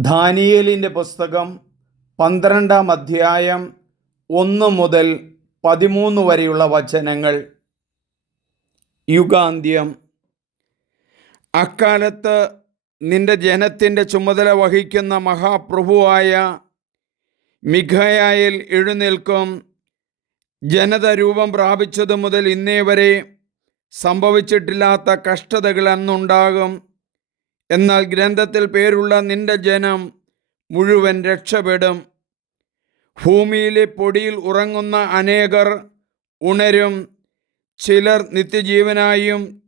ദാനിയേലിന്റെ പുസ്തകം പന്ത്രണ്ടാം അധ്യായം ഒന്ന് മുതൽ പതിമൂന്ന് വരെയുള്ള വചനങ്ങൾ. യുഗാന്ത്യം. അക്കാലത്ത് നിന്റെ ജനത്തിന്റെ ചുമതല വഹിക്കുന്ന മഹാപ്രഭുവായ മിഖയായിൽ എഴുന്നേൽക്കും. ജനത രൂപം പ്രാപിച്ചതു മുതൽ ഇന്നേ വരെ സംഭവിച്ചിട്ടില്ലാത്ത കഷ്ടതകൾ അന്നുണ്ടാകും. എന്നാൽ ഗ്രന്ഥത്തിൽ പേരുള്ള നിന്റെ ജനം മുഴുവൻ രക്ഷപ്പെടും. ഭൂമിയിലെ പൊടിയിൽ ഉറങ്ങുന്ന അനേകർ ഉണരും. ചിലർ നിത്യജീവനായും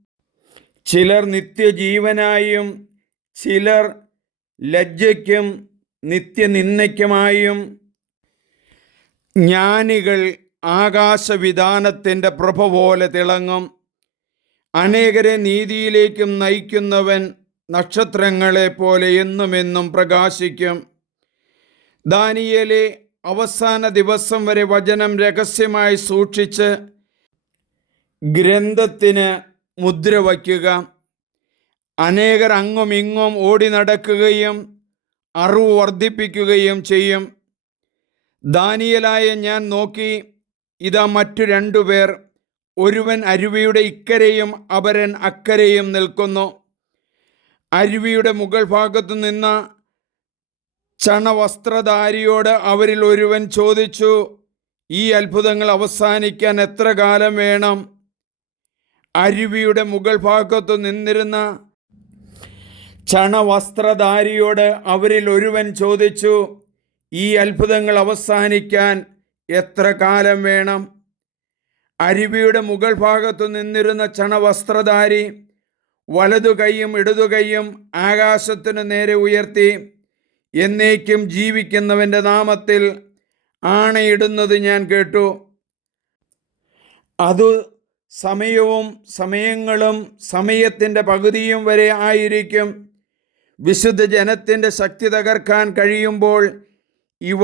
ചിലർ നിത്യജീവനായും ചിലർ ലജ്ജയ്ക്കും നിത്യനിന്ദയ്ക്കുമായും. ജ്ഞാനികൾ ആകാശവിധാനത്തിന്റെ പ്രഭ പോലെ തിളങ്ങും. അനേകരെ നീതിയിലേക്കും നയിക്കുന്നവൻ നക്ഷത്രങ്ങളെ പോലെ എന്നുമെന്നും പ്രകാശിക്കും. ദാനിയലെ അവസാന ദിവസം വരെ വചനം രഹസ്യമായി സൂക്ഷിച്ച് ഗ്രന്ഥത്തിന് മുദ്ര വയ്ക്കുക. അനേകർ അങ്ങും ഇങ്ങും ഓടി നടക്കുകയും അറിവ് വർദ്ധിപ്പിക്കുകയും ചെയ്യും. ദാനിയലായ ഞാൻ നോക്കി ഇതാ മറ്റു രണ്ടുപേർ ഒരുവൻ അരുവിയുടെ ഇക്കരയും അപരൻ അക്കരയും നിൽക്കുന്നു. അരുവിയുടെ മുകൾ ഭാഗത്തു നിന്ന ചണവസ്ത്രധാരിയോട് അവരിൽ ഒരുവൻ ചോദിച്ചു ഈ അത്ഭുതങ്ങൾ അവസാനിക്കാൻ എത്ര കാലം വേണം? അരുവിയുടെ മുകൾ ഭാഗത്തു നിന്നിരുന്ന ചണവസ്ത്രധാരിയോട് അവരിൽ ഒരുവൻ ചോദിച്ചു ഈ അത്ഭുതങ്ങൾ അവസാനിക്കാൻ എത്ര കാലം വേണം? അരുവിയുടെ മുകൾ ഭാഗത്തു നിന്നിരുന്ന ചണവസ്ത്രധാരി വലതു കൈയും ഇടതു കൈയും ആകാശത്തിനു നേരെ ഉയർത്തി എന്നേക്കും ജീവിക്കുന്നവന്റെ നാമത്തിൽ ആണയിടുന്നത് ഞാൻ കേട്ടു. അത് സമയവും സമയങ്ങളും സമയത്തിന്റെ പകുതിയും വരെ ആയിരിക്കും. വിശുദ്ധ ജനത്തിന്റെ ശക്തി തകർക്കാൻ കഴിയുമ്പോൾ ഇവ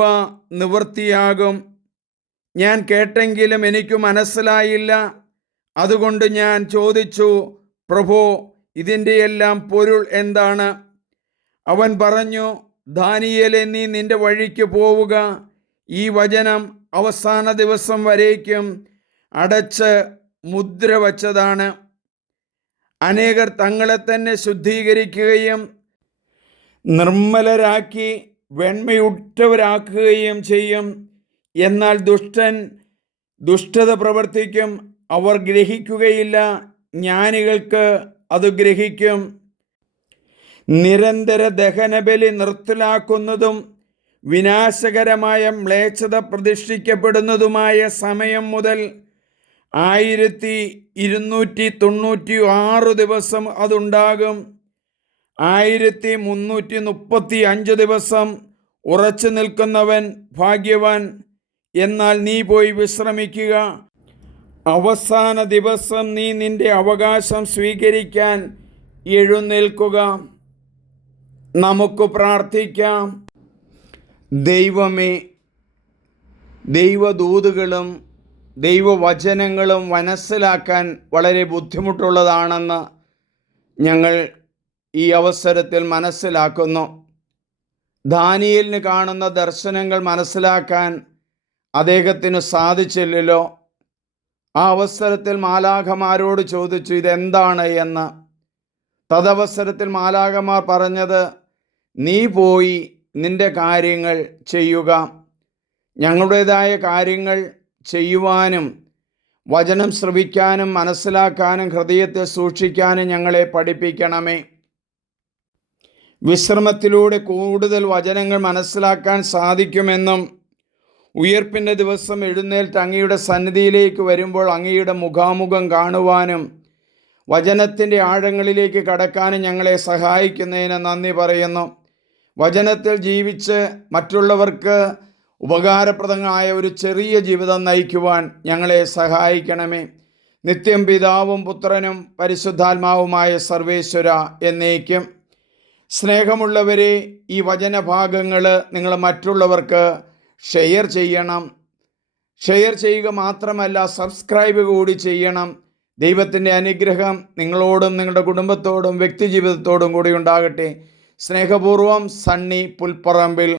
നിവൃത്തിയാകും. ഞാൻ കേട്ടെങ്കിലും എനിക്ക് മനസ്സിലായില്ല. അതുകൊണ്ട് ഞാൻ ചോദിച്ചു പ്രഭോ ഇതിന്റെയെല്ലാം പൊരുൾ എന്താണ്? അവൻ പറഞ്ഞു ദാനിയേലെ നീ നിന്റെ വഴിക്ക് പോവുക. ഈ വചനം അവസാന ദിവസം വരേക്കും. അടച്ച് മുദ്ര വച്ചതാണ്. അനേകർ തങ്ങളെ തന്നെ ശുദ്ധീകരിക്കുകയും നിർമ്മലരാക്കി വെണ്മയുറ്റവരാക്കുകയും ചെയ്യും. എന്നാൽ ദുഷ്ടൻ ദുഷ്ടത പ്രവർത്തിക്കും. അവർ ഗ്രഹിക്കുകയില്ല. ജ്ഞാനികൾക്ക് അത് ഗ്രഹിക്കും. നിരന്തര ദഹനബലി നിർത്തലാക്കുന്നതും വിനാശകരമായ മ്ലേച്ഛത പ്രതിഷ്ഠിക്കപ്പെടുന്നതുമായ സമയം മുതൽ ആയിരത്തി ഇരുന്നൂറ്റി തൊണ്ണൂറ്റി ആറ് ദിവസം അതുണ്ടാകും. ആയിരത്തി മുന്നൂറ്റി മുപ്പത്തി അഞ്ച് ദിവസം ഉറച്ചു നിൽക്കുന്നവൻ ഭാഗ്യവാൻ. എന്നാൽ നീ പോയി വിശ്രമിക്കുക. അവസാന ദിവസം നീ നിന്റെ അവകാശം സ്വീകരിക്കാൻ എഴുന്നേൽക്കുക. നമുക്ക് പ്രാർത്ഥിക്കാം. ദൈവമേ ദൈവദൂതുകളും ദൈവവചനങ്ങളും മനസ്സിലാക്കാൻ വളരെ ബുദ്ധിമുട്ടുള്ളതാണെന്ന് ഞങ്ങൾ ഈ അവസരത്തിൽ മനസ്സിലാക്കുന്നു. ദാനിയലിന് കാണുന്ന ദർശനങ്ങൾ മനസ്സിലാക്കാൻ അദ്ദേഹത്തിന് സാധിച്ചില്ലല്ലോ. ആ അവസരത്തിൽ മാലാഖമാരോട് ചോദിച്ചു ഇതെന്താണ്? എന്ന്. തദവസരത്തിൽ മാലാഖമാർ പറഞ്ഞത് നീ പോയി നിന്റെ കാര്യങ്ങൾ ചെയ്യുക. ഞങ്ങളുടേതായ കാര്യങ്ങൾ ചെയ്യുവാനും വചനം ശ്രവിക്കാനും മനസ്സിലാക്കാനും ഹൃദയത്തെ സൂക്ഷിക്കാനും ഞങ്ങളെ പഠിപ്പിക്കണമേ. വിശ്രമത്തിലൂടെ കൂടുതൽ വചനങ്ങൾ മനസ്സിലാക്കാൻ സാധിക്കുമെന്നും ഉയർപ്പിന്റെ ദിവസം എഴുന്നേൽറ്റ് അങ്ങയുടെ സന്നിധിയിലേക്ക് വരുമ്പോൾ അങ്ങയുടെ മുഖാമുഖം കാണുവാനും വചനത്തിന്റെ ആഴങ്ങളിലേക്ക് കടക്കാനും ഞങ്ങളെ സഹായിക്കുന്നതിന് നന്ദി പറയുന്നു. വചനത്തിൽ ജീവിച്ച് മറ്റുള്ളവർക്ക് ഉപകാരപ്രദമായ ഒരു ചെറിയ ജീവിതം നയിക്കുവാൻ ഞങ്ങളെ സഹായിക്കണമേ. നിത്യം പിതാവും പുത്രനും പരിശുദ്ധാത്മാവുമായ സർവേശ്വര എന്നേക്കും. സ്നേഹമുള്ളവരെ ഈ വചനഭാഗങ്ങൾ നിങ്ങൾ മറ്റുള്ളവർക്ക് ഷെയർ ചെയ്യണം. ഷെയർ ചെയ്യുക മാത്രമല്ല സബ്സ്ക്രൈബ് കൂടി ചെയ്യണം. ദൈവത്തിന്റെ അനുഗ്രഹം നിങ്ങളോടും നിങ്ങളുടെ കുടുംബത്തോടും വ്യക്തിജീവിതത്തോടും കൂടി ഉണ്ടാകട്ടെ. സ്നേഹപൂർവം സണ്ണി പുൽപ്പറമ്പിൽ